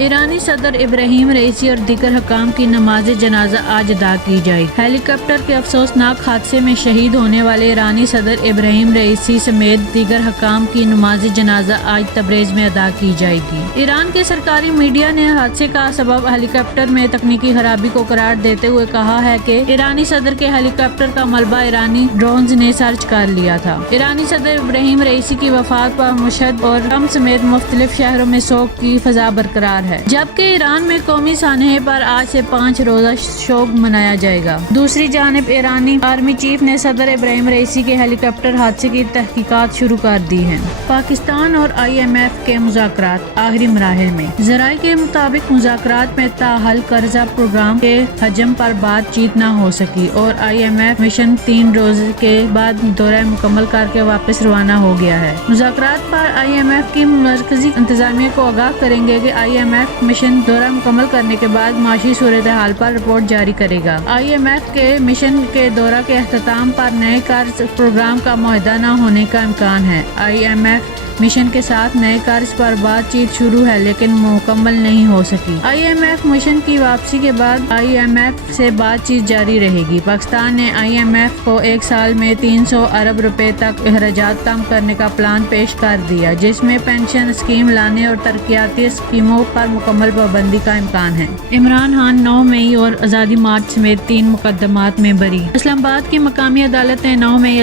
ایرانی صدر Ebrahim Raisi اور دیگر حکام کی نماز جنازہ آج ادا کی جائے۔ ہیلی کاپٹر کے افسوسناک حادثے میں شہید ہونے والے ایرانی صدر ابراہیم رئیسی سمیت دیگر حکام کی نماز جنازہ آج تبریز میں ادا کی جائے گی۔ ایران کے سرکاری میڈیا نے حادثے کا سبب ہیلی کاپٹر میں تکنیکی خرابی کو قرار دیتے ہوئے کہا ہے کہ ایرانی صدر کے ہیلی کاپٹر کا ملبہ ایرانی ڈرونز نے سرچ کر لیا تھا۔ ایرانی صدر ابراہیم رئیسی کی وفات پر مشہد اور شام سمیت مختلف شہروں میں شوق کی فضا برقرار ہے، جبکہ ایران میں قومی سانحے پر آج سے 5 روزہ شوق منایا جائے گا۔ دوسری جانب ایرانی آرمی چیف نے صدر ابراہیم رئیسی کے ہیلی کاپٹر حادثے کی تحقیقات شروع کر دی ہیں۔ پاکستان اور IMF کے مذاکرات آخری مراحل میں۔ ذرائع کے مطابق مذاکرات میں تاحال قرضہ پروگرام کے حجم پر بات چیت نہ ہو سکی اور IMF مشن 3 روز کے بعد دورہ مکمل کر کے واپس روانہ ہو گیا ہے۔ مذاکرات پر IMF کی مرکزی انتظامیہ کو آگاہ کریں گے کہ IMF مشن دورہ مکمل کرنے کے بعد معاشی صورتحال پر رپورٹ جاری کرے گا۔ IMF کے مشن کے دورہ کے اختتام پر نئے قرض پروگرام کا معاہدہ نہ ہونے کا امکان ہے۔ IMF مشن کے ساتھ نئے قرض پر بات چیت شروع ہے لیکن مکمل نہیں ہو سکی۔ IMF مشن کی واپسی کے بعد IMF سے بات چیت جاری رہے گی۔ پاکستان نے IMF کو 1 سال میں 300 ارب روپے تک اخراجات کم کرنے کا پلان پیش کر دیا، جس میں پینشن اسکیم لانے اور ترقیاتی اسکیموں پر مکمل پابندی کا امکان ہے۔ عمران خان 9 مئی اور آزادی مارچ سمیت 3 مقدمات میں بری۔ اسلام آباد کی مقامی عدالت نے 9 مئی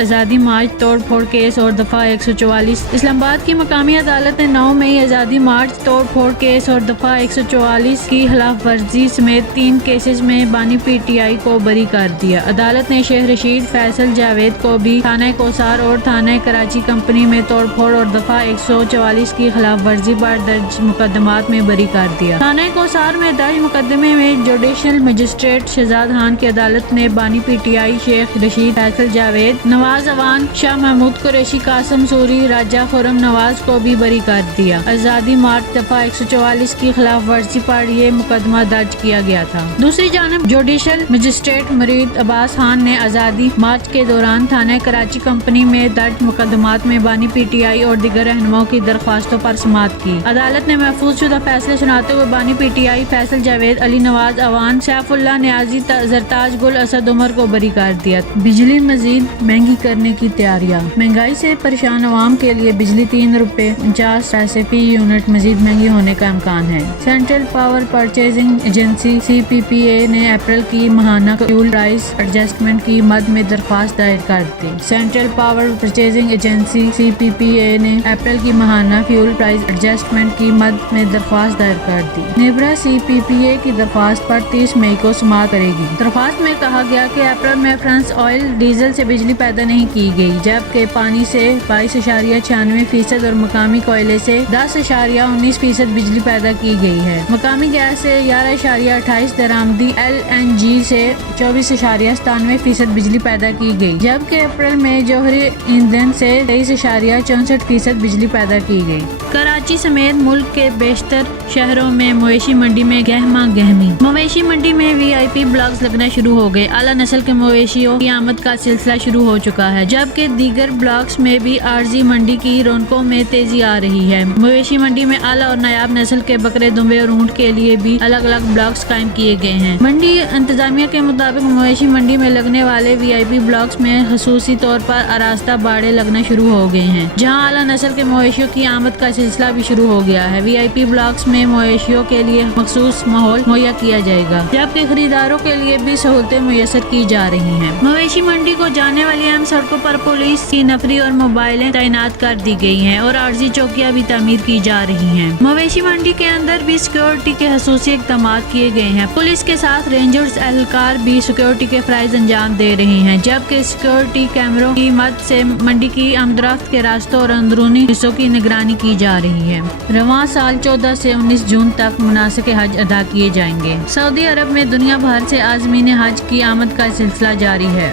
آزادی مارچ توڑ پھوڑ کیس اور دفعہ 144 اسلام آباد کی مقامی عدالت نے 9 مئی آزادی مارچ توڑ پھوڑ کیس اور دفعہ 144 کی خلاف ورزی سمیت 3 کیسز میں بانی PTI کو بری کر دیا۔ عدالت نے شیخ رشید، فیصل جاوید کو بھی تھانہ کوثر اور تھانہ کراچی کمپنی میں توڑ پھوڑ اور دفعہ 144 کی خلاف ورزی پر درج مقدمات میں بری کر دیا۔ تھانہ کوثر میں درج مقدمے میں جوڈیشل مجسٹریٹ شہزاد خان کی عدالت نے بانی PTI شیخ رشید، فیصل جاوید، نواز اوان، شاہ محمود قریشی، قاسم سوری، راجہ خرم نواز کو بھی بری کر دیا۔ آزادی مارچ دفعہ 144 کی خلاف ورزی پر یہ مقدمہ درج کیا گیا تھا۔ دوسری جانب جوڈیشل مجسٹریٹ مرید عباس خان نے آزادی مارچ کے دوران تھانہ کراچی کمپنی میں درج مقدمات میں بانی PTI اور دیگر رہنماؤں کی درخواستوں پر سماعت کی۔ عدالت نے محفوظ شدہ فیصلے سناتے ہوئے بانی PTI فیصل جاوید، علی نواز اوان، سیف اللہ نیازی، زرتاج گل، اسد عمر کو بری کر دیا۔ بجلی مزید مہنگی کرنے کی تیاریاں۔ مہنگائی سے پریشان عوام کے لیے بجلی 3 روپے 50 پیسے فی یونٹ مزید مہنگی ہونے کا امکان ہے۔ Central power purchasing agency CPPA نے اپریل کی ماہانہ فیول پرائس ایڈجسٹمنٹ کی مد میں درخواست دائر کر دی۔ Central power purchasing agency CPPA نے اپریل کی ماہانہ فیول پرائس ایڈجسٹمنٹ کی مد میں درخواست دائر کر دی۔ نیبرا CPPA کی درخواست پر 30 مئی کو سماعت کرے گی۔ درخواست میں کہا گیا کہ اپریل میں فرانس آئل ڈیزل سے بجلی پیدا نہیں کی گئی، جبکہ پانی سے 22.96% اور مقامی کوئلے سے 10.19% بجلی پیدا کی گئی ہے۔ مقامی گیس سے 11.28 درآمدی LNG سے 24.97% بجلی پیدا کی گئی، جبکہ اپریل میں جوہری ایندھن سے 23.64% بجلی پیدا کی گئی۔ کراچی سمیت ملک کے بیشتر شہروں میں مویشی منڈی میں گہما گہمی۔ مویشی منڈی میں VIP بلاکس لگنا شروع ہو گئے۔ اعلیٰ نسل کے مویشیوں کی آمد کا سلسلہ شروع ہو چکا ہے، جبکہ دیگر بلاکس میں بھی عارضی منڈی کی رونقوں میں تیزی آ رہی ہے۔ مویشی منڈی میں اعلیٰ اور نایاب نسل کے بکرے، دمبے اور اونٹ کے لیے بھی الگ الگ بلاکس قائم کیے گئے ہیں۔ منڈی انتظامیہ کے مطابق مویشی منڈی میں لگنے والے VIP بلاکس میں خصوصی طور پر آراستہ باڑے لگنا شروع ہو گئے ہیں، جہاں اعلیٰ نسل کے مویشیوں کی آمد کا سلسلہ بھی شروع ہو گیا ہے۔ VIP بلاکس میں مویشیوں کے لیے مخصوص ماحول مہیا کیا جائے گا، جبکہ خریداروں کے لیے بھی سہولتیں میسر کی جا رہی ہیں۔ مویشی منڈی کو جانے والی اہم سڑکوں پر پولیس کی نفری اور موبائلیں تعینات کر دی گئی ہیں اور عارضی چوکیاں بھی تعمیر کی جا رہی ہیں۔ مویشی منڈی کے اندر بھی سیکورٹی کے خصوصی اقدامات کیے گئے ہیں۔ پولیس کے ساتھ رینجرز اہلکار بھی سیکورٹی کے فرائض انجام دے رہے ہیں، جبکہ سیکورٹی کیمروں کی مدد سے منڈی کی آمد کے راستوں اور اندرونی حصوں کی نگرانی کی جا رہی ہے۔ رواں سال 14 سے 19 جون تک مناسک حج ادا کیے جائیں گے۔ سعودی عرب میں دنیا بھر سے عازمین حج کی آمد کا سلسلہ جاری ہے،